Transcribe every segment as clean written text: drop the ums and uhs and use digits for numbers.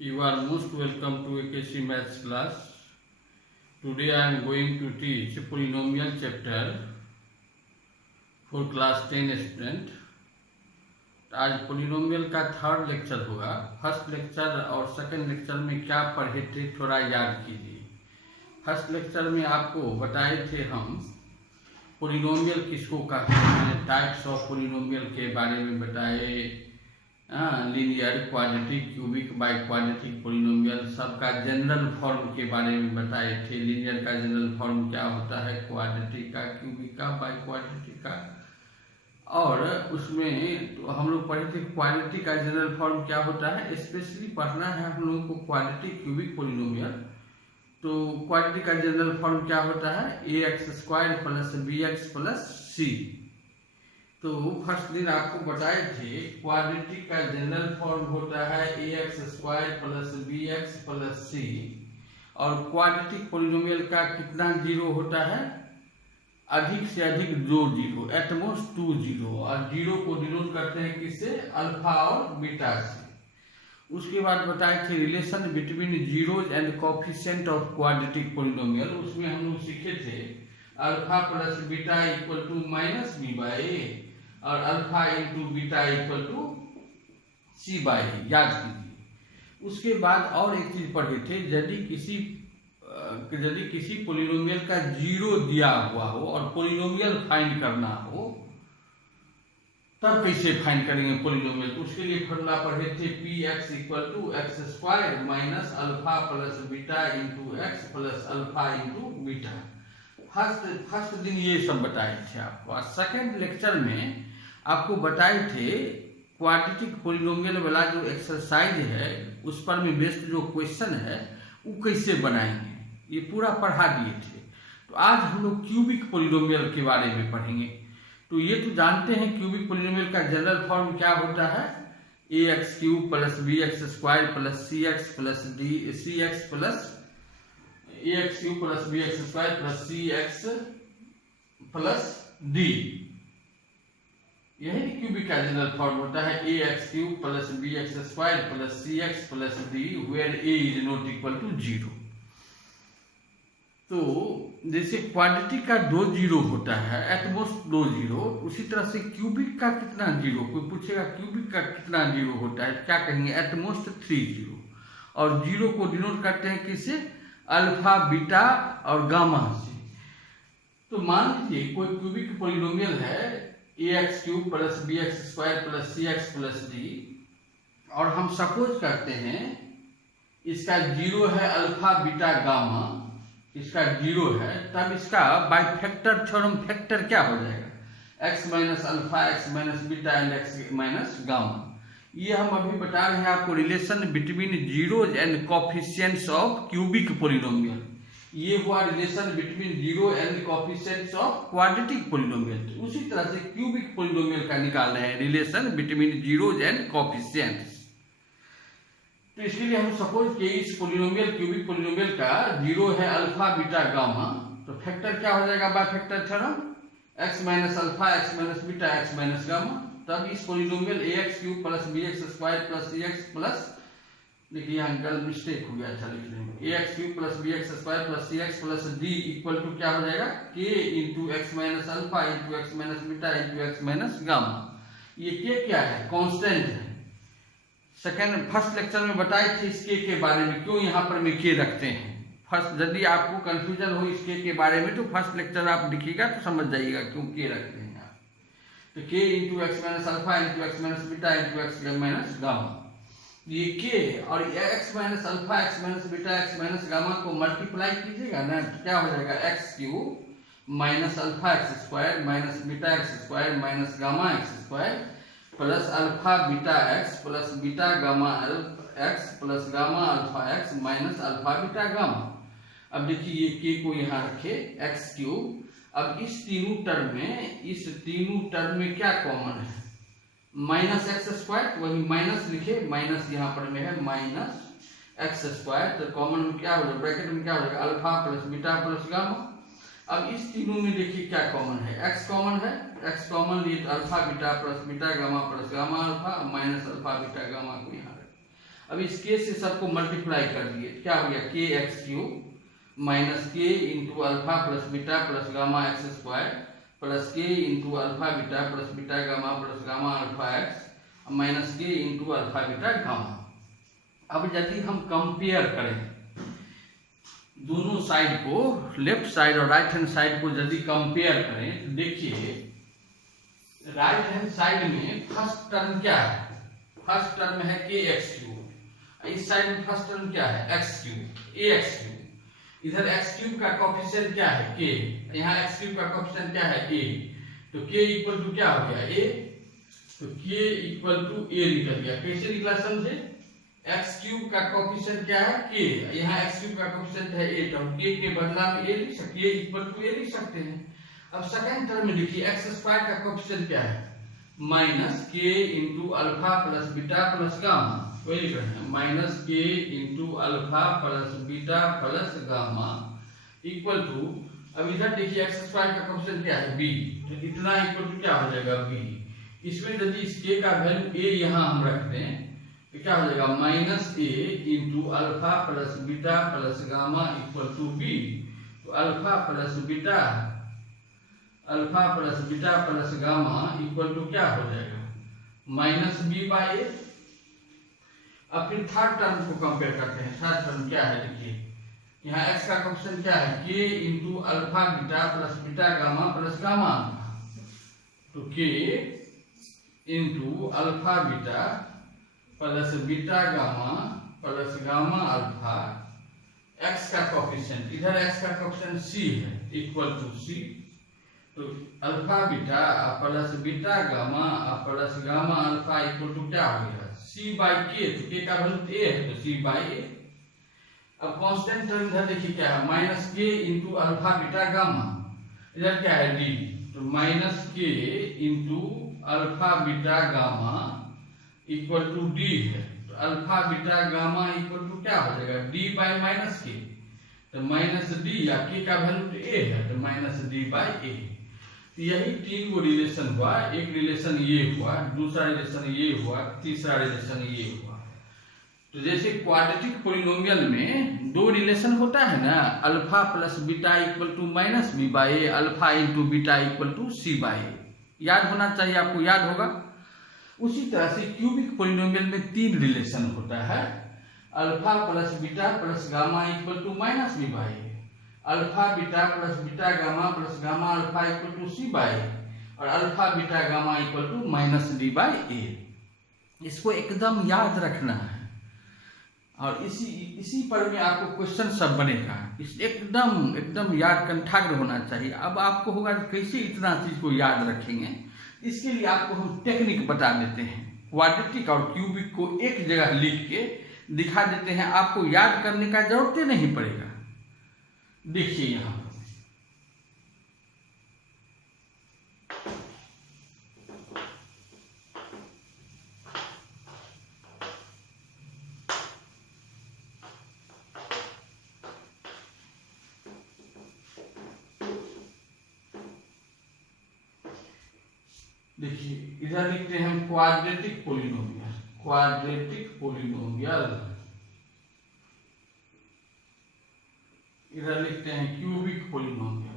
You are most welcome to AKC Maths class. Today I am going to teach polynomial chapter for class 10 student. आज polynomial का third lecture होगा। First lecture और second lecture में क्या पढ़े थे थोड़ा याद कीजिए। फर्स्ट लेक्चर में आपको बताए थे हम पोलिनोमियल किसको कहते हैं, टाइप्स ऑफ पोलिनोमियल के बारे में बताए, linear, quadratic, cubic, by quadratic polynomial सबका जनरल फॉर्म के बारे में बताए थे। लीनियर का जनरल फॉर्म क्या होता है, क्वाड्रेटिक का, क्यूबिक का, बाई क्वाड्रेटिक का, और उसमें तो हम लोग पढ़े थे क्वाड्रेटिक का जनरल फॉर्म क्या होता है। स्पेशली पढ़ना है हम लोगों को क्वाड्रेटिक, क्यूबिक पोलिनोमियल। तो क्वाड्रेटिक का जनरल फॉर्म क्या होता है, ax² plus bx plus c। तो फर्स्ट दिन आपको बताए थे क्वाड्रेटिक का जनरल फॉर्म होता है ax² plus bx plus c, और क्वाड्रेटिक पोलिनोमियल का कितना जीरो होता है, अधिक से अधिक 2 जीरो, एटमोस्ट 2 जीरो, और जीरो को डिनोट करते हैं किससे, अल्फा और बीटा से। उसके बाद बताए थे relation between zeros and coefficient of quadratic polynomial. उसमें हम लोग सीखे थे alpha plus beta equal to minus B by A, और alpha into beta equal to C by A, याद कीजिए। उसके बाद और एक चीज पढ़े थे, यदि किसी पोलिनोमियल का जीरो दिया हुआ हो और पोलिनोमियल फाइंड करना हो तब कैसे फाइंड करेंगे पोलिनोमियल। उसके लिए फॉर्मूला पढ़े थे px equal to x² minus alpha plus beta into X plus alpha into beta. First दिन ये सब बताए थे आपको। और सेकेंड लेक्चर में आपको बताए थे क्वाड्रेटिक पोलिनोमियल वाला जो एक्सरसाइज है उस पर में बेस्ड जो क्वेश्चन है वो कैसे बनाएंगे, ये पूरा पढ़ा दिए थे। तो आज हम लोग क्यूबिक पोलिनोमियल के बारे में पढ़ेंगे। तो ये तो जानते हैं क्यूबिक पोलिनोमियल का जनरल फॉर्म क्या होता है, ax³ plus bx² plus cx plus d, cx plus ax³ plus bx² plus cx plus d। यही क्यूबिक का जनरल फॉर्म होता है ax³ plus bx² plus cx plus d, where a is not equal to 0। तो जैसे quadratic का 2 zero होता है, at most 2 zero, उसी तरह से क्यूबिक का कितना जीरो, कोई पूछेगा क्यूबिक का कितना जीरो होता है, क्या कहेंगे, एटमोस्ट 3 जीरो। और जीरो को डिनोट करते हैं किससे, अल्फा, बीटा और गामा से। तो मान लीजिए कोई क्यूबिक पोलिनोमियल है ax³ plus bx² plus cx plus d, और हम सपोज करते हैं इसका जीरो है अल्फा, बीटा, गामा, इसका जीरो है, तब इसका बाय फैक्टर थ्योरम फैक्टर क्या हो जाएगा, x minus alpha, x minus beta and x minus gamma. ये हम अभी बता रहे हैं आपको relation between zeros and coefficients of cubic polynomial. ये हुआ relation between zero and coefficients of quadratic polynomial. उसी तरह से क्यूबिक पोलिनोमियल का निकाल रहे हैं relation between zeros and coefficients. तो इसके लिए हम सपोज कि इस पोलिनोमियल, क्यूबिक पोलिनोमियल का जीरो है अल्फा, बीटा, गामा, तो फैक्टर क्या हो जाएगा by factor theorem, x minus alpha, x minus beta, x minus gamma. तब इस polynomial ax³ plus bx² plus cx plus, देखिए यहाँ गलत मिस्टेक हो गया था लिखने में, ax³ plus bx² plus cx plus d equal to क्या हो जाएगा, k into x minus alpha into x minus beta into x minus gamma. ये k क्या है, कांस्टेंट है। फर्स्ट लेक्चर में बताए थे इस के बारे में, क्यों यहाँ पर में के रखते हैं। फर्स्ट यदि आपको कंफ्यूजन हो इस के बारे में तो फर्स्ट लेक्चर आप लिखिएगा तो समझ जाइएगा क्यों के रखते हैं आप। तो k into x minus alpha into x minus beta into x minus gamma, ये के और x minus alpha, X minus beta, x minus gamma को मल्टीप्लाई कीजिएगा ना, तो क्या हो जाएगा, x³ minus alpha x² minus beta x² minus gamma x² plus alpha beta x plus beta gamma x plus gamma alpha X minus alpha beta gamma. अब देखिए ये के को यहाँ रखे x³। अब इस तीनों टर्म में क्या कॉमन है, माइनस x², वही माइनस लिखे, माइनस यहाँ पर में है माइनस x², तो कॉमन में क्या हो जाएगा, ब्रैकेट में क्या हो जाएगा, alpha plus beta plus gamma. अब इस तीनों में देखिए क्या कॉमन है, x कॉमन है, x कॉमन लिए alpha beta plus beta gamma plus gamma alpha minus alpha beta gamma को यहाँ रखें। अब इस के से सबको मल्टीप्लाई कर दिए, क्या हो गया के एक्स क्यूब माइनस के into alpha plus beta plus gamma X square plus K into alpha beta plus beta gamma plus gamma alpha X minus के इंटू अल्फा बीटा गामा। अब यदि हम कंपेयर करें दोनों साइड को, left side और right hand side को यदि कंपेयर करें तो देखिए राइट हैंड साइड में फर्स्ट टर्म क्या है, फर्स्ट टर्म है के एक्स क्यूब, इस साइड में फर्स्ट टर्म क्या है एक्स क्यूब, ए एक्स क्यूब। इधर एक्स क्यूब का कोफिशिएंट क्या है के, यहाँ एक्स क्यूब का कोफिशिएंट क्या है ए, तो के इक्वल टू क्या हो गया ए, तो के इक्वल टू ए निकल गया। कैसे निकला समझे, एक्स क्यूब का कोफिशिएंट क्या है के, यहाँ एक्स क्यूब का कोफिशिएंट है ए, तो के बदला में ए लिख सकते, ए इक्वल टू ए लिख सकते हैं। अब सेकंड टर्म में देखिए एक्स स्क्वायर का कोफिशिएंट क्या है माइनस के into alpha plus beta plus gamma, वही लिख रहे हैं माइनस के into alpha plus beta plus gamma equal to, अब इधर देखिए एक्स स्क्वायर का कोफिशिएंट क्या है बी, तो इतना इक्वल टू क्या हो जाएगा बी। इसमें यदि इस के का वैल्यू ए यहाँ हम रखते हैं तो क्या हो जाएगा minus A into alpha plus beta plus gamma equal to B, तो alpha plus beta plus gamma equal to क्या हो जाएगा माइनस बी बाई ए। अब फिर थर्ड टर्म को कंपेयर करते हैं, थर्ड टर्म क्या है देखिए, यहाँ x का कोफिशिएंट क्या है k into alpha beta plus beta gamma plus gamma, तो k into alpha beta plus beta gamma plus gamma alpha, x का कोफिशिएंट, इधर x का कोफिशिएंट c है इक्वल टू c, तो alpha beta plus beta gamma plus gamma alpha equal to क्या हो गया c by के, तो के का वैल्यू a है तो c बाई a। अब कांस्टेंट टर्म इधर देखिए क्या है माइनस के इंटू अल्फा बीटा गामा, इधर क्या है d, तो माइनस के into alpha beta gamma equal to d है, तो alpha beta gamma equal to क्या हो जाएगा d बाई माइनस के, तो माइनस d या k का वैल्यू तो a है तो माइनस d बाई a। यही तीन को रिलेशन हुआ, एक रिलेशन ये हुआ, दूसरा रिलेशन ये हुआ, तीसरा रिलेशन ये हुआ। तो जैसे क्वाड्रेटिक पॉलिनोमियल में दो रिलेशन होता है ना, alpha plus beta equal to minus B by A, alpha into beta equal to C by A, याद होना चाहिए आपको, याद होगा। उसी तरह से क्यूबिक पॉलिनोमियल में तीन रिलेशन होता है, alpha plus beta plus gamma equal to minus B by A, alpha beta plus beta gamma plus gamma alpha equal to C by, और alpha beta gamma equal to minus D by A. इसको एकदम याद रखना है और इसी पर में आपको क्वेश्चन सब बनेगा, इस एकदम याद कंठाग्र होना चाहिए। अब आपको होगा कैसे इतना चीज को याद रखेंगे, इसके लिए आपको हम टेक्निक बता देते हैं। क्वाड्रेटिक और क्यूबिक को एक जगह लिख के दिखा देते हैं, आपको याद करने का जरूरत नहीं पड़ेगा। देखिए यहाँ देखिए इधर लिखते हैं हम क्वाड्रेटिक पॉलिनोमियल, क्वाड्रेटिक पॉलिनोमियल, इधर लिखते हैं क्यूबिक पॉलिनोमियल।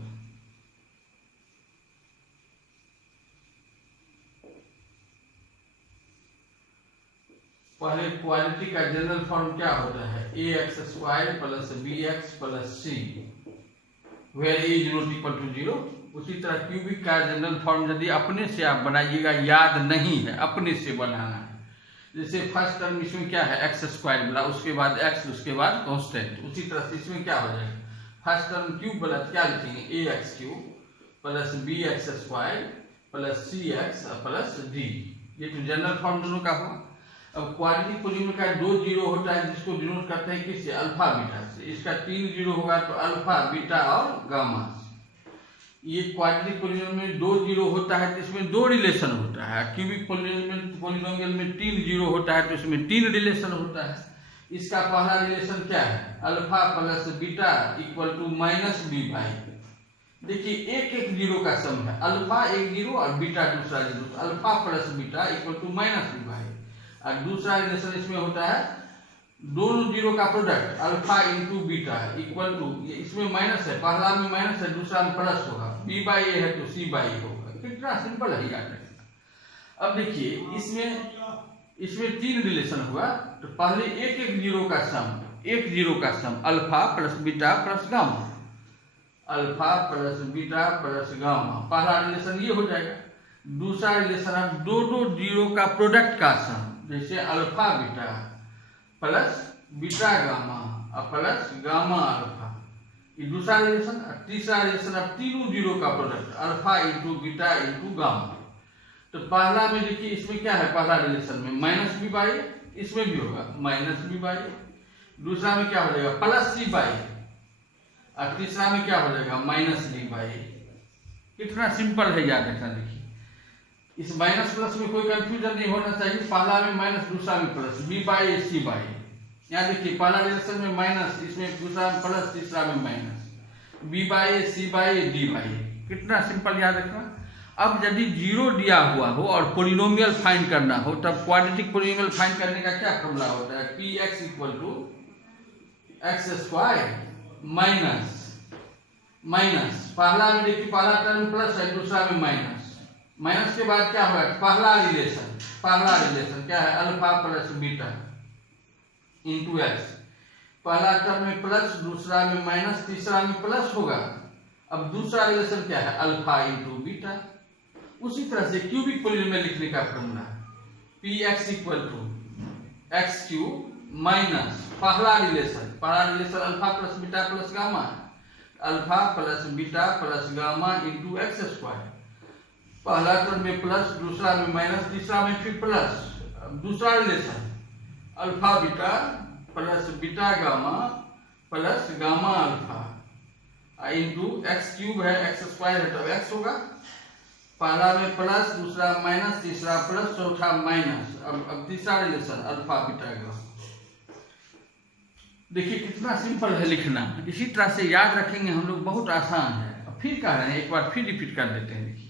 पहले क्वाड्रेटिक का जनरल फॉर्म क्या होता है, A X square plus B X plus C where A is not equal to 0। उसी तरह क्यूबिक का जनरल फॉर्म यदि अपने से आप बनाइएगा, याद नहीं है, अपने से बनाना है। जैसे फर्स्ट टर्म इसमें क्या है एक्स स्क्वायर बोला, उसके बाद एक्स, उसके बाद कांस्टेंट। उसी तरह से इसमें क्या हो जाएगा, फर्स्ट टर्म क्यूब बोला क्या लिखेंगे A X cube plus B X square plus C X plus D, ये तो जनरल फॉर्म दोनों का हुआ। अब क्वाड्रेटिक पॉलिनोमियल का 2 जीरो होता है जिसको डिनोट करते हैं किससे, अल्फा बीटा से। इसका 3 जीरो होगा तो अल्फा बीटा और गामा। ये क्वाड्रेटिक पॉलिनोमियल में 2 जीरो होता है तो इसमें 2 रिलेशन होता है। क्यूबिक पॉलिनोमियल में 3 जीरो होता है तो इसमें 3 रिलेशन होता है। इसका पहला रिलेशन क्या है, alpha plus beta equal to minus B by. देखिए एक एक जीरो का सम है, अल्फा एक जीरो और बीटा दूसरा जीरो, तो alpha plus beta equal to minus B by. और दूसरा रिलेशन इसमें होता है दोनों जीरो का product alpha into beta equal to, इसमें माइनस है, पहला में माइनस है, दूसरा में प्लस होगा, बी बाई ए है तो सी बाई होगा। कितना सिंपल है याद रखना। अब देखिए इसमें तीन रिलेशन हुआ, तो पहले एक जीरो का sum alpha plus beta plus gamma, alpha plus beta plus gamma, पहला रिलेशन ये हो जाएगा। दूसरा रिलेशन अब दो जीरो का प्रोडक्ट का सम, जैसे alpha beta plus beta gamma और प्लस गामा अल्फा, ये दूसरा रिलेशन। तीसरा रिलेशन अब तीनों जीरो का product alpha into beta into gamma. तो पहला में देखिए इसमें क्या है, पहला रिलेशन में माइनस बी बाई, इसमें भी होगा माइनस बी बाई, दूसरा में क्या हो जाएगा प्लस सी बाई, और तीसरा में क्या हो जाएगा माइनस डी बाई। कितना सिंपल है याद रखना। देखिए इस माइनस प्लस में कोई कंफ्यूजन नहीं होना चाहिए, पहला में माइनस दूसरा में plus, b by c by. यहाँ देखिए पहला रिलेशन में माइनस, इसमें दूसरा में प्लस, तीसरा में minus, B by c by d by. कितना सिंपल याद रखना। अब यदि जीरो दिया हुआ हो और पोलिनोमियल फाइंड करना हो, तब क्वाड्रेटिक पोलिनोमियल फाइंड करने का क्या फॉर्मूला होता है, p x equal to x square minus पहला में देखिए पहला टर्म प्लस है, दूसरा में माइनस के बाद क्या होगा, पहला रिलेशन क्या है, alpha plus beta into x. पहला टर्म में प्लस, दूसरा में माइनस, तीसरा में प्लस होगा। अब दूसरा रिलेशन क्या है, अल्फा इंटू बीटा। उसी तरह से क्यूबिक पोलिनोमियल लिखने का formula P x equal to X cube minus पहला relation alpha plus beta plus gamma, alpha plus beta plus gamma into X square. पहला टर्म में प्लस, दूसरा में माइनस, तीसरा में फिर प्लस। दूसरा relation alpha beta plus beta gamma plus gamma alpha into X cube है, एक्स स्क्वायर है तो एक्स होगा। पहला में प्लस, दूसरा माइनस, तीसरा प्लस, चौथा माइनस। अब तीसरा रिलेशन अल्फा बीटा गामा। देखिए कितना सिंपल है लिखना। इसी तरह से याद रखेंगे हम लोग, बहुत आसान है। फिर कह रहे हैं, एक बार फिर रिपीट कर देते हैं। देखिए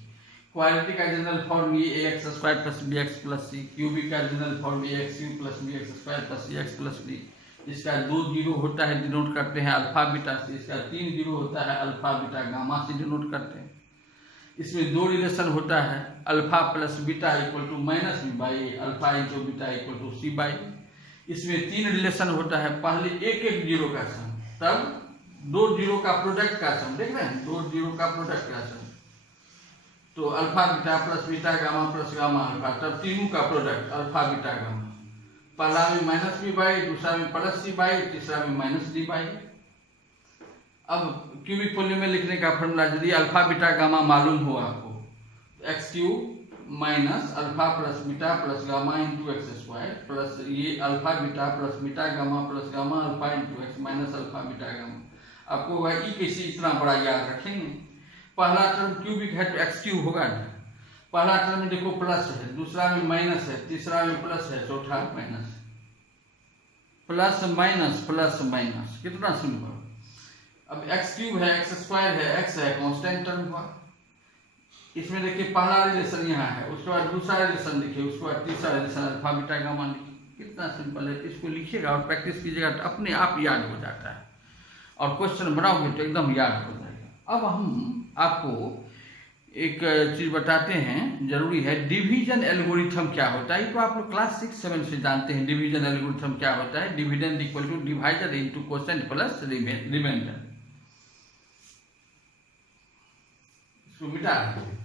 क्वाड्रेटिक का जनरल फॉर्म ये A X square plus B X plus C, cubic का general form A X cube plus B X square plus C X plus D. इसका 2 जीरो होता है, डिनोट करते हैं अल्फा बीटा से। इसका 3 जीरो होता है, अल्फा बीटा गामा से डिनोट करते हैं। इसमें 2 रिलेशन होता है, alpha plus beta equal to minus B by, alpha into beta equal to C by. इसमें 3 रिलेशन होता है, पहले एक जीरो का सम, तब 2 जीरो का प्रोडक्ट का सम। देख रहे हैं 2 जीरो का प्रोडक्ट का सम, तो alpha beta plus beta gamma plus gamma alpha, तब तीनों का प्रोडक्ट अल्फा बीटा गामा। पहला में माइनस बी बाई, दूसरा में प्लस सी बाई, तीसरा में माइनस डी बाई। अब क्यूबिक पोलिनोमियल लिखने का फॉर्मूला, यदि अल्फा बीटा गामा मालूम हो आपको, X cube minus alpha plus beta plus gamma into X square plus ये alpha beta plus beta gamma plus gamma alpha into x minus alpha beta gamma. आपको होगा ई कैसे इतना बड़ा याद रखेंगे। पहला टर्म क्यूबिक है तो एक्स क्यूब होगा ना। पहला टर्म में देखो प्लस है, दूसरा में माइनस है, तीसरा में प्लस है, चौथा माइनस। प्लस माइनस कितना सिंपल। अब एक्स क्यूब है, एक्स स्क्वायर है, एक्स है, कांस्टेंट टर्म हुआ। इसमें देखिए पहला रिलेशन यहाँ है, उसके बाद दूसरा रिलेशन देखिए, उसके बाद तीसरा रिलेशन अल्फा बीटा गामा लिखिए। कितना सिंपल है। इसको लिखिएगा और प्रैक्टिस कीजिएगा तो अपने आप याद हो जाता है, और क्वेश्चन बनाओगे तो एकदम याद हो जाएगा। अब हम आपको एक चीज़ बताते हैं, जरूरी है। डिवीजन एल्गोरिथम क्या होता है, तो आप लोग क्लास 6-7 से जानते हैं। डिवीजन एल्गोरिथम क्या होता है, dividend equal to divisor into quotient plus remainder. इसको मिटा दीजिए।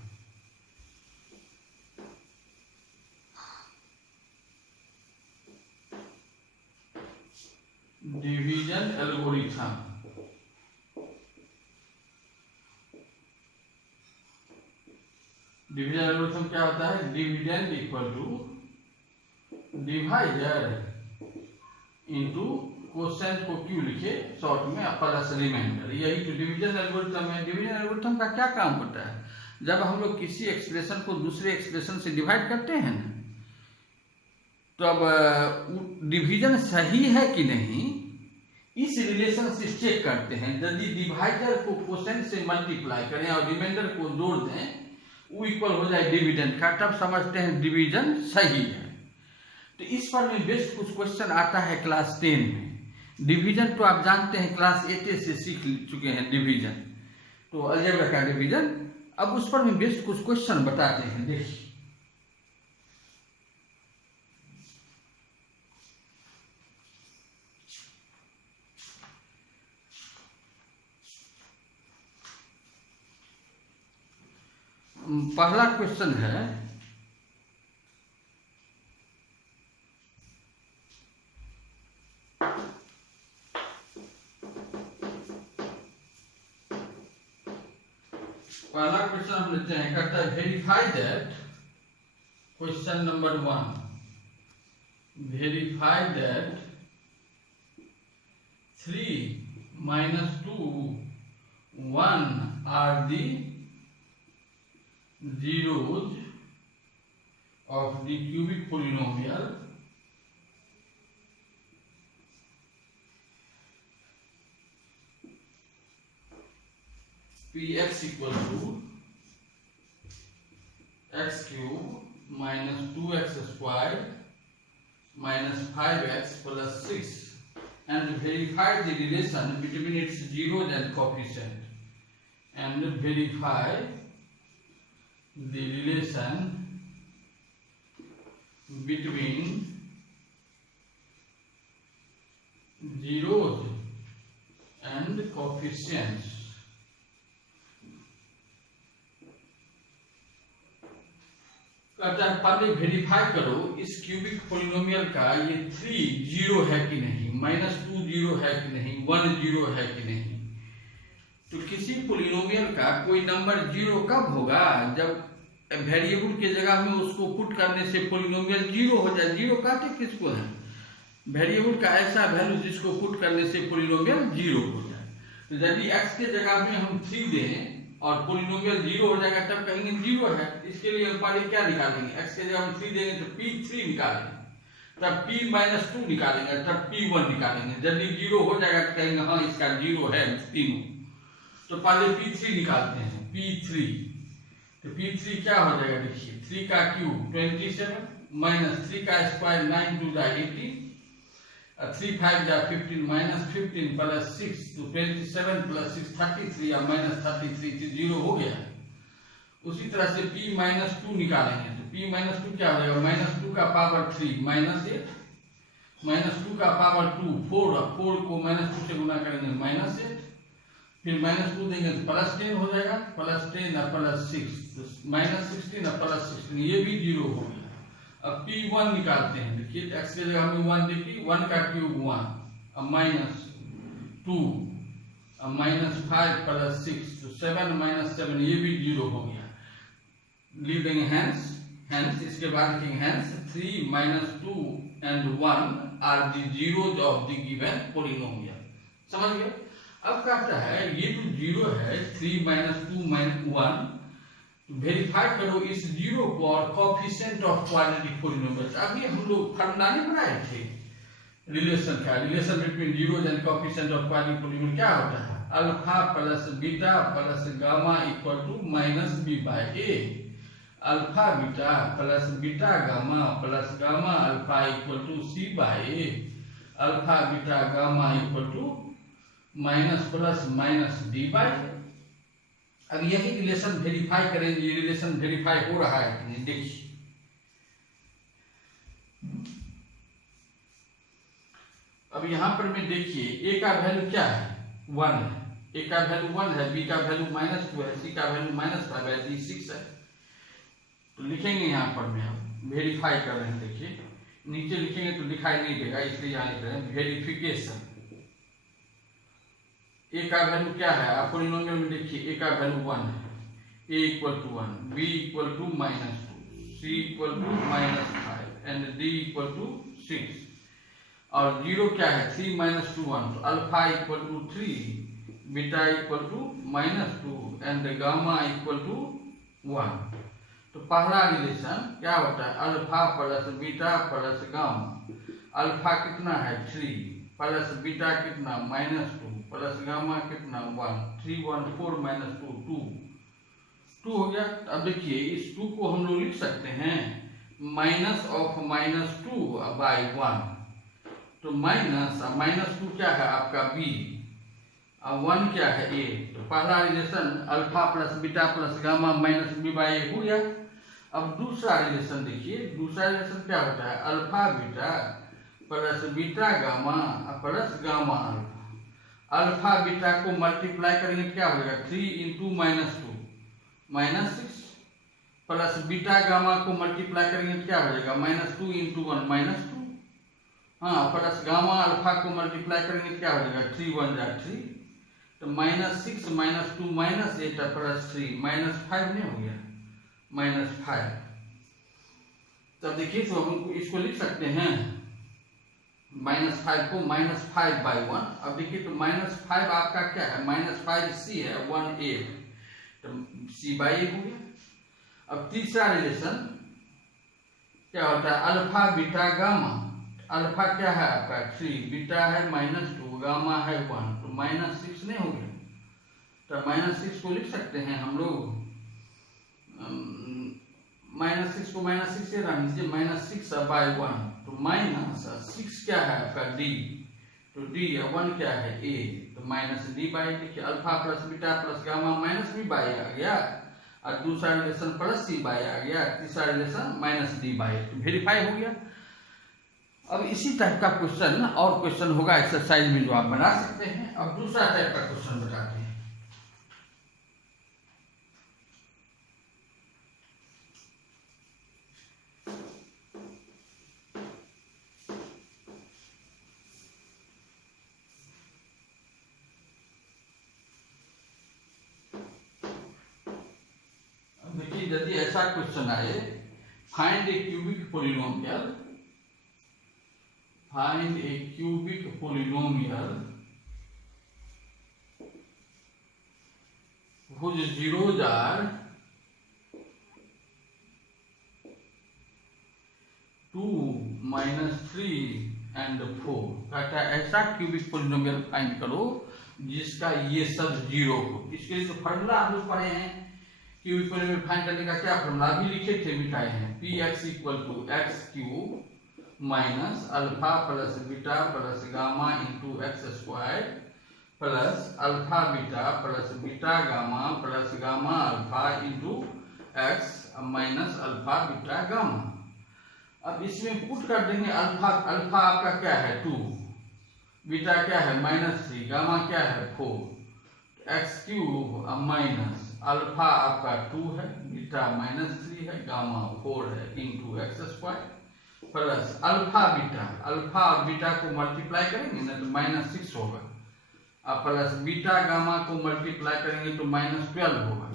डिवीजन एल्गोरिथम क्या होता है, dividend equal to divisor into quotient को क्यों लिखे शॉर्ट में प्लस रिमाइंडर। यही तो डिवीजन एल्गोरिथम है। डिवीजन एल्गोरिथम का क्या काम होता है, जब हम लोग किसी एक्सप्रेशन को दूसरे एक्सप्रेशन से डिवाइड करते हैं ना, तो अब डिवीजन सही है कि नहीं, इस रिलेशन से चेक करते हैं। यदि डिवाइजर को क्वोशिएंट से मल्टीप्लाई करें और रिमाइंडर को जोड़ दें, वो इक्वल हो जाए डिविडेंड का, तब समझते हैं डिवीजन सही है। तो इस पर में बेस्ट कुछ क्वेश्चन आता है क्लास 10 में। डिवीजन तो आप जानते हैं, क्लास 8 से सीख चुके हैं डिवीजन, तो अलजेब्रा का डिवीजन। अब उस पर में बेस्ट कुछ क्वेश्चन बताते हैं, देखिए। पहला क्वेश्चन है, पहला क्वेश्चन हम लेते हैं, कहता है verify that, question number 1, verify that 3 - 2 1 are the zeros of the cubic polynomial px equal to x cube minus 2x squared minus 5x plus 6, and verify the relation between its zeros and coefficient, and verify the relation between zeros and coefficients। कहता है पहले verify करो इस cubic polynomial का ये 3 zero है कि नहीं, -2 जीरो है कि नहीं, 1 जीरो है कि नहीं। तो किसी पोलिनोमियल का कोई नंबर जीरो कब होगा, जब वेरिएबल के जगह में उसको पुट करने से पोलिनोमियल जीरो हो जाए। जीरो कहते किसको है, वेरिएबल का ऐसा वैल्यू जिसको पुट करने से पोलिनोमियल जीरो हो जाए। तो यदि x के जगह में हम 3 दें और पोलिनोमियल जीरो हो जाएगा, तब कहेंगे जीरो है। इसके लिए हम पहले क्या निकालेंगे, x के जगह में 3 देंगे तो p3 निकालेंगे, तब p - 2 निकालेंगे, तब p1 निकालेंगे। यदि जीरो हो जाएगा तो कहेंगे हाँ इसका जीरो है तीनों। तो पहले p3 निकालते हैं, p3, तो p3 क्या हो जाएगा, देखिए 3 का क्यूब 27 - 3 का स्क्वायर 9 × 2 = 18, 3 × 5 = 15 - 15 + 6, तो 27 + 6 33 या -33 जीरो हो गया। उसी तरह से p - 2 निकालेंगे, तो p - 2 क्या हो जाएगा, -2 का पावर 3 - 8 -2 का पावर 2 4 को -2 से गुना करेंगे -8, फिर -2 देंगे तो +10 हो जाएगा, +10 और +6 तो -16 और +16, ये भी जीरो हो गया। अब p1 निकालते हैं, देखिए x के जगह में 1 देखिए, 1 का क्यूब 1, अब -2, अब -5 + 6 तो 7 - 7, ये भी जीरो हो गया। लिख देंगे हेंस, इसके बाद लिखेंगे hence 3 - 2 and 1 are the zeros of the given polynomial. समझ गए। अब कहता है ये जो जीरो है 3 - 2 - 1, वेरीफाई करो इस जीरो को और कोएफिशिएंट ऑफ क्वाड्रेटिक पोलिनोमियल। अभी हम लोग फार्मूला नहीं बनाए थे रिलेशन का, relation between zeros and coefficient of quadratic polynomial क्या होता है, alpha plus beta plus gamma equal to -b/a, alpha beta plus beta gamma plus gamma alpha equal to c/a, alpha beta gamma equal to -+- d/a। अब यही relation verify करेंगे, ये relation verify हो रहा है कि नहीं, देखिए। अब यहां पर में देखिए a का वैल्यू क्या है, 1 है, a का वैल्यू 1 है, b का वैल्यू -2 है, c का वैल्यू -5 है, d 6 है। तो लिखेंगे यहाँ पर में हम वेरीफाई कर रहे हैं, देखिए नीचे लिखेंगे तो दिखाई नहीं देगा, इसलिए यहाँ लिख रहे हैं वेरिफिकेशन। a का वैल्यू क्या है, आप पोलिनोमियल में देखिए a का वैल्यू 1 है, a = 1, b = -2, c = -5 and d = 6। और जीरो क्या है, 3 - 2 1, तो अल्फा = 3, बीटा = -2 एंड गामा = 1। तो पहला रिलेशन क्या होता है, alpha plus beta plus gamma. Alpha कितना है 3, प्लस बीटा कितना -2, प्लस गामा कितना 1, 3 1 4 -2 2 हो गया। अब देखिए इस 2 को हम लोग लिख सकते हैं माइनस ऑफ -2/1, तो -2 क्या है आपका b और 1 क्या है a। तो पहला relation alpha plus beta plus gamma minus b/a हो गया। अब दूसरा रिलेशन देखिए, दूसरा रिलेशन क्या होता है, alpha beta plus beta gamma plus gamma alpha. Alpha beta को मल्टीप्लाई करेंगे क्या हो जाएगा, 3 इंटू -2 -6, प्लस बीटा गामा को मल्टीप्लाई करेंगे क्या हो जाएगा, -2 इंटू 1 -2, हाँ, प्लस गामा अल्फा को मल्टीप्लाई करेंगे क्या हो जाएगा, 3 1 जा 3, तो -6 -2 -8 प्लस 3 -5 नहीं हो गया, -5। तब देखिए तो हम इसको लिख सकते हैं -5 को -5/1। अब देखिए तो -5 आपका क्या है, -5 c है, 1 a, तो c/a हो गया। अब तीसरा रिलेशन क्या होता है, अल्फा बीटा गामा। अल्फा क्या है आपका 3, बीटा है -2, गामा है 1, तो -6 नहीं हो गया, तो -6 को लिख सकते हैं हम लोग, -6 को -6 से रख लीजिए, -6/1, तो -6 क्या है आपका d, तो d या 1 क्या है a, तो -d/a। देखिए alpha plus beta plus gamma -b/a आ गया, और दूसरा रिलेशन प्लस c/a आ गया, तीसरा रिलेशन -d/a, तो वेरीफाई हो गया। अब इसी टाइप का क्वेश्चन और क्वेश्चन होगा एक्सरसाइज में जो आप बना सकते हैं। अब दूसरा टाइप का क्वेश्चन बताते हैं। देखिए यदि ऐसा क्वेश्चन आए, find A cubic polynomial, find a cubic polynomial whose zeros are 2 -3 and 4। कहता है ऐसा क्यूबिक पोलिनोमियल फाइंड करो जिसका ये सब जीरो हो। इसके लिए तो फॉर्मूला हम लोग पढ़े हैं, क्यूबिक पोलिनोमियल फाइंड करने का क्या फॉर्मूला भी लिखे थे, मिटाए हैं, px = x³ minus alpha plus beta plus gamma into x² plus alpha beta plus beta gamma plus gamma alpha into x minus alpha beta gamma. अब इसमें पुट कर देंगे, अल्फा आपका क्या है 2, बीटा क्या है -3, गामा क्या है 4, x³ माइनस अल्फा आपका 2 है, बीटा -3 है, गामा 4 है, इंटू x² प्लस अल्फा और बीटा को मल्टीप्लाई करेंगे ना तो -6 होगा, और प्लस बीटा गामा को मल्टीप्लाई करेंगे तो -12 होगा,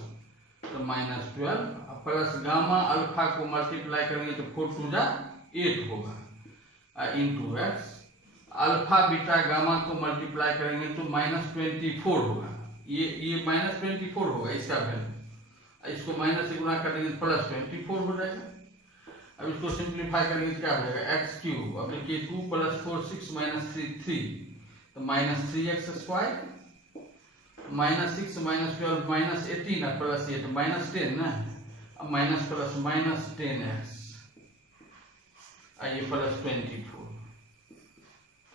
तो -12, प्लस गामा अल्फा को मल्टीप्लाई करेंगे तो 4 2 जा 8 होगा, into x, alpha beta gamma को मल्टीप्लाई करेंगे तो -24 होगा, ये -24 होगा इसका वैल्यू, इसको माइनस से गुणा कर देंगे +24 हो जाएगा। अब इसको सिंप्लीफाई करेंगे क्या हो जाएगा, x³, अब देखिए 2 + 4 6 -3 3, तो -3x², -6 -12 -18 प्लस ये तो -10 ना, अब माइनस प्लस -10x, आइए +24।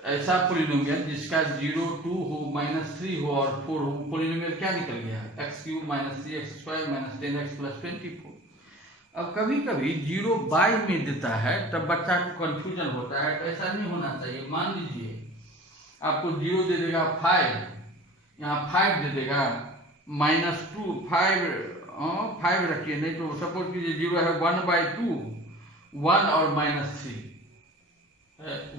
ऐसा पोलिनोमियल जिसका 0 2 हो -3 हो और 4 हो, पोलिनोमियल क्या निकल गया, x³ -3x² -10x + 24। अब कभी कभी 0 बाई में देता है तब बच्चा को कंफ्यूजन होता है, तो ऐसा नहीं होना चाहिए। मान लीजिए आपको 0 दे देगा 5, यहाँ 5 दे देगा, -2 5 रखिए, नहीं तो सपोज कीजिए 0 है 1/2, 1 और -3,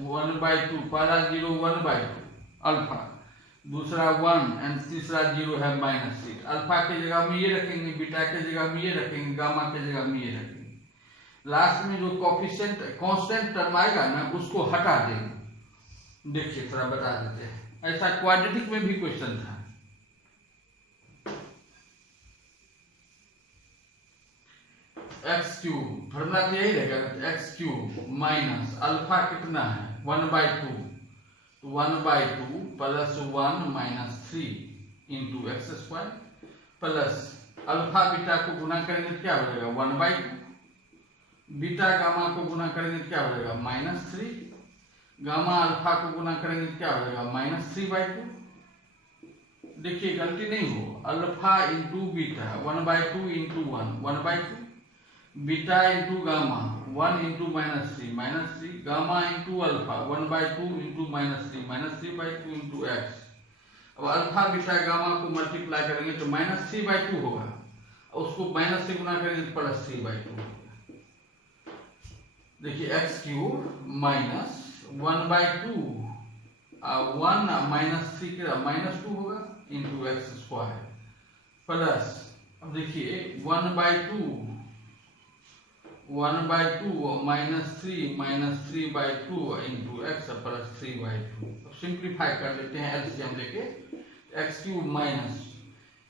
1/2, पहला 0 1/2 अल्फा, दूसरा 1 एंड तीसरा 0 है -6। अल्फा की जगह में ये रखेंगे, बीटा की जगह में ये रखेंगे, गामा की जगह में ये रखेंगे, लास्ट में जो कोफिशिएंट कांस्टेंट टर्म आएगा ना उसको हटा देंगे। देखिए थोड़ा बता देते हैं, ऐसा क्वाड्रेटिक में भी क्वेश्चन था। x³ फॉर्मूला तो यही रहेगा, x³ माइनस अल्फा कितना है 1/2, 1/2 plus 1 -3 into x² plus alpha beta को गुना करेंगे क्या हो जाएगा 1/2 बीटा गामा को गुना करेंगे तो क्या हो जाएगा -3, गामा अल्फा को गुना करेंगे तो क्या हो जाएगा -3/2। देखिए गलती नहीं हो, alpha into beta 1/2 into 1/2, beta into gamma 1 into -3 gamma into alpha 1/2 into -3 into x. अब अल्फा बीटा गामा को मल्टीप्लाई करेंगे तो -3/2 होगा, और उसको माइनस से गुना करेंगे तो +3/2 होगा। देखिए x क्यूब माइनस 1/2 1 -3 के -2 होगा इंटू एक्स स्क्वायर प्लस, अब देखिए 1/2 -3/2 इंटू एक्स प्लस 3/2। अब सिंप्लीफाई कर लेते हैं एलसीएम लेके, एक्स क्यूब माइनस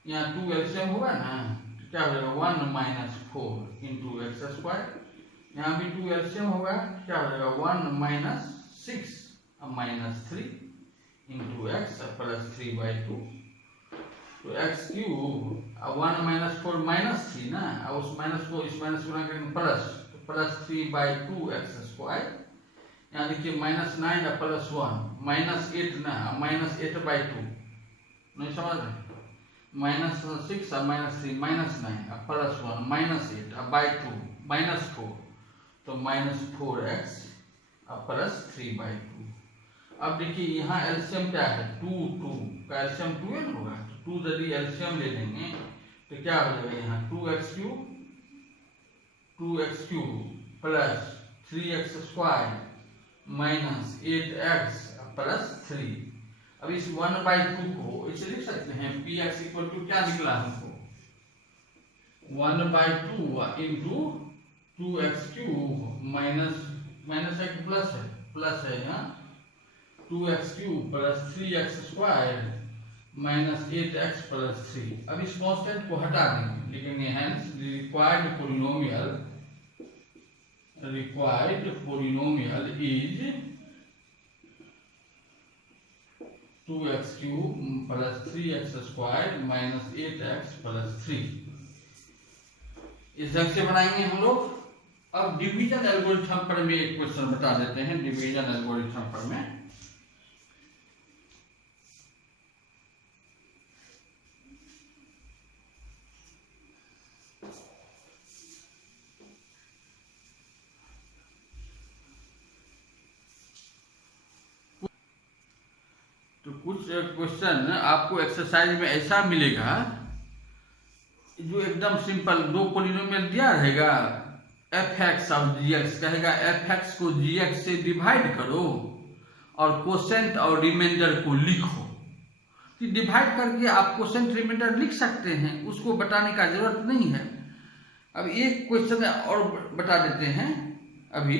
यहाँ 2 एलसीएम होगा ना, क्या हो जाएगा 1 - 4 इंटू एक्स स्क्वायर, यहाँ भी 2 एलसीएम होगा, क्या हो जाएगा 1 - 6 -3 इंटू एक्स प्लस 3/2। तो एक्स क्यूब 1 - 4 -3 ना, अब उस माइनस को इस माइनस गुना करेंगे प्लस, तो प्लस 3/2 एक्स स्क्वायर। यहाँ देखिए -9 प्लस 1 -8 ना, -8/2 नहीं समझ रहे, -6 -3 -9 प्लस 1 -8/2 -4, तो -4x प्लस 3/2। अब देखिए यहाँ एलसीएम क्या है 2 का एलसीएम 2 होगा, तो 2 यदि एलसीएम ले लेंगे तो क्या हो जाएगा यहाँ 2x cube plus 3x square minus 8x plus 3। अब इस 1/2 को इसे लिख सकते हैं px इक्वल टू क्या निकला हमको 1/2 इंटू 2x क्यूब माइनस एक प्लस है यहाँ 2x cube plus 3x square minus 8x plus 3। अब इस कांस्टेंट को हटा देंगे, लिखेंगे hence required polynomial is 2x cube plus 3x square minus 8x plus 3। इस ढंग से बनाएंगे हम लोग। अब डिवीजन एल्गोरिथम पर में एक क्वेश्चन बता देते हैं, डिवीजन एल्गोरिथम पर में। तो कुछ क्वेश्चन आपको एक्सरसाइज में ऐसा मिलेगा जो एकदम सिंपल, दो पॉलिनोमियल दिया रहेगा f(x) और g(x), कहेगा f(x) को g(x) से डिवाइड करो और कोसेंट और रिमाइंडर को लिखो। कि डिवाइड करके आप कोसेंट रिमाइंडर लिख सकते हैं, उसको बताने का जरूरत नहीं है। अब एक क्वेश्चन और बता देते हैं। अभी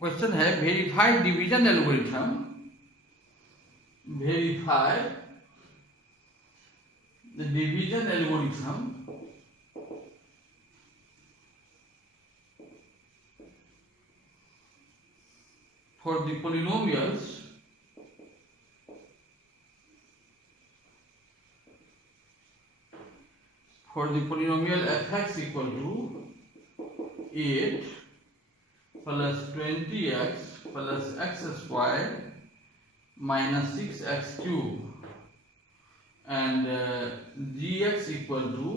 क्वेश्चन है verify division algorithm, verify the division algorithm for the polynomials f(x) equal to 8 plus 20x plus x square minus 6x cube and gx equal to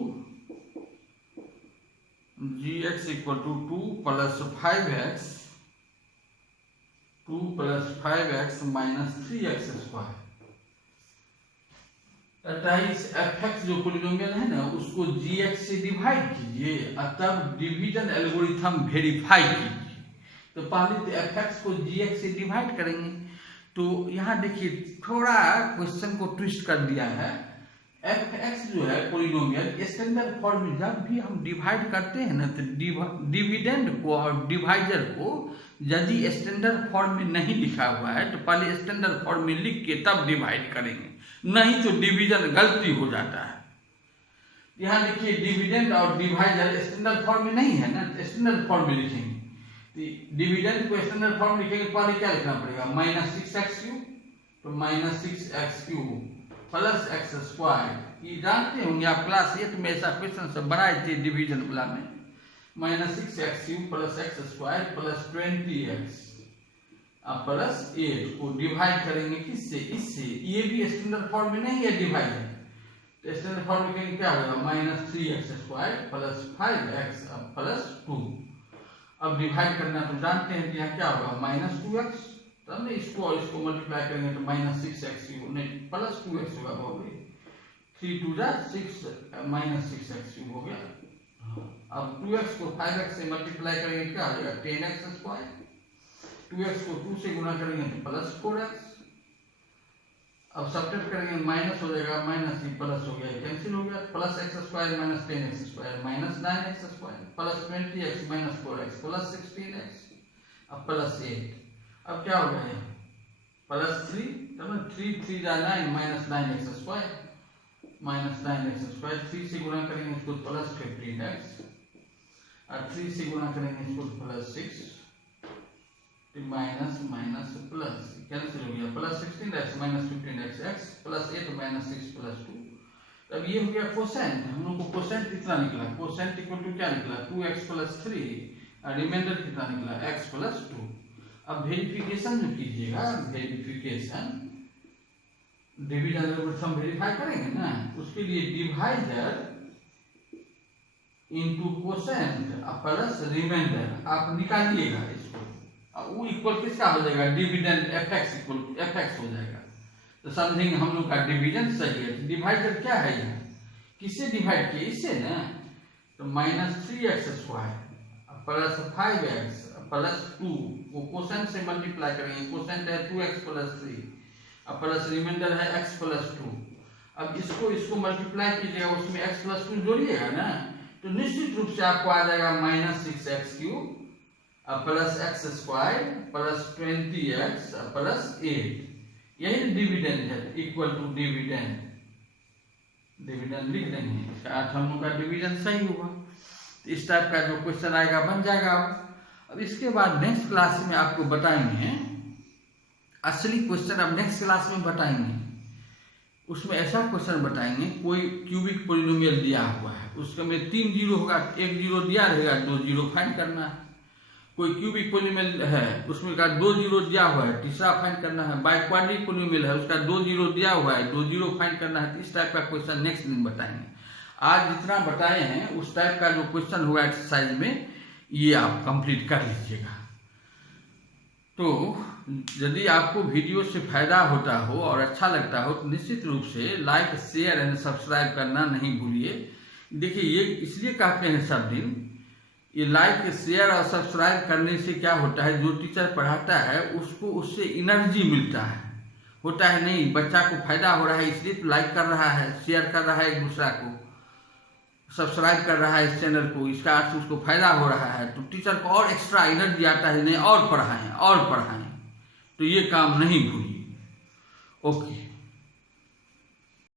2 plus 5x minus 3x square। इस fx जो polynomial है ना, उसको gx से divide कीजिए और तब division algorithm verify कीजिए। तो पहले तो fx को gx से डिवाइड करेंगे। तो यहाँ देखिए थोड़ा क्वेश्चन को ट्विस्ट कर दिया है। f(x) जो है पोलिनोमियल, स्टैंडर्ड फॉर्म में जब भी हम डिवाइड करते हैं ना, तो डिविडेंड को और डिवाइजर को यदि स्टैंडर्ड फॉर्म में नहीं लिखा हुआ है तो पहले स्टैंडर्ड फॉर्म में लिख के तब डिवाइड करेंगे, नहीं तो डिवीजन गलती हो जाता है। यहाँ देखिए डिविडेंड और डिवाइजर स्टैंडर्ड फॉर्म में नहीं है ना, स्टैंडर्ड फॉर्म में लिखेंगे। डिविडेंड को स्टैंडर्ड फॉर्म लिखेंगे, पहले क्या लिखना पड़ेगा -6x क्यूब, तो -6x cube plus x square. ये जानते होंगे आप, क्लास 8 में ऐसा क्वेश्चन सब बनाए थे डिवीजन वाला में। Minus 6x³ plus x² plus 20x plus 8 को डिवाइड करेंगे किससे, इससे। ये भी स्टैंडर्ड फॉर्म में नहीं है डिवाइड, तो स्टैंडर्ड फॉर्म में कहेंगे क्या होगा, minus 3x² plus 5x plus 2। अब डिवाइड करना तो जानते हैं कि यहाँ क्या होगा, माइनस 2x, तब ना इसको और इसको मल्टीप्लाई करेंगे तो माइनस 6x³ नहीं प्लस 2x होगा, बोलिए 3 2 6 माइनस 6x³ हो गया। अब 2x को 5x से मल्टीप्लाई करेंगे क्या हो जाएगा, 10x²। 2x को 2 से गुना करेंगे तो प्लस 4x। अब सब्ट्रैक्ट करेंगे माइनस हो जाएगा, माइनस ही प्लस हो गया, कैंसिल हो गया। Plus x² minus 10x² minus 9x² plus 20x minus 4x plus 16x अब प्लस 8। अब क्या हो गया, प्लस 3, तब 3 3 9 माइनस 9x² माइनस 9x²। 3 से गुना करेंगे इसको प्लस 15x और 3 से गुना करेंगे इसको plus 6 minus minus plus cancel हो गया, plus 16x minus 15x x plus 8 minus 6 plus 2। अब ये हो गया कोसेंट। हम लोग को कोसेंट कितना निकला, कोसेंट इक्वल टू क्या निकला, 2x प्लस 3 और रिमाइंडर कितना निकला, x प्लस 2। अब वेरिफिकेशन जो कीजिएगा, वेरिफिकेशन डिवीजन प्रथम वेरीफाई करेंगे ना, उसके लिए divider into quotient plus remainder आप निकालिएगा इसको, वो इक्वल किसका हो जाएगा, डिविडेंड fx इक्वल fx हो जाएगा। तो समझेंगे हम लोग का डिवीजन सही है। डिवाइडर क्या है यहाँ, किससे डिवाइड किए, इससे ना, तो minus 3x² plus 5x plus 2 वो कोसेंट से मल्टीप्लाई करेंगे, कोसेंट है 2x प्लस 3 प्लस रिमाइंडर है x प्लस 2। अब इसको मल्टीप्लाई कीजिएगा, उसमें x प्लस 2 जोड़िएगा ना, तो निश्चित रूप से आपको आ जाएगा minus 6x³ plus x² plus 20x plus 8। यही डिविडेंड है, इक्वल टू डिविडेंड। डिविडेंड लिख देंगे, इसका अर्थ हम लोग का डिवीजन सही हुआ। इस टाइप का जो क्वेश्चन आएगा बन जाएगा। अब इसके बाद नेक्स्ट क्लास में आपको बताएंगे असली क्वेश्चन। अब नेक्स्ट क्लास में बताएंगे, उसमें ऐसा क्वेश्चन बताएंगे, कोई क्यूबिक पॉलिनोमियल दिया हुआ है, उसके में 3 जीरो होगा, 1 जीरो दिया रहेगा, 2 जीरो फाइंड करना है। कोई क्यूबिक पॉलिनोमियल है, उसमें का 2 जीरो दिया हुआ है, तीसरा फाइंड करना है। बाइक्वाड्रिक पॉलिनोमियल है, उसका 2 जीरो दिया हुआ है, 2 जीरो फाइंड करना है। इस टाइप का क्वेश्चन नेक्स्ट दिन बताएंगे। आज जितना बताए हैं उस टाइप का जो क्वेश्चन होगा एक्सरसाइज में, ये आप कंप्लीट कर लीजिएगा। तो यदि आपको वीडियो से फायदा होता हो और अच्छा लगता हो तो निश्चित रूप से लाइक शेयर एंड सब्सक्राइब करना नहीं भूलिए। देखिए, ये इसलिए कहते हैं सब दिन, ये लाइक शेयर और सब्सक्राइब करने से क्या होता है, जो टीचर पढ़ाता है उसको उससे एनर्जी मिलता है। होता है नहीं, बच्चा को फायदा हो रहा है इसलिए तो लाइक कर रहा है, शेयर कर रहा है एक दूसरा को, सब्सक्राइब कर रहा है इस चैनल को, इसका अर्थ उसको फायदा हो रहा है। तो टीचर को और एक्स्ट्रा एनर्जी आता है, नहीं और पढ़ाएं और पढ़ाएं। तो ये काम नहीं भूलिए। ओके।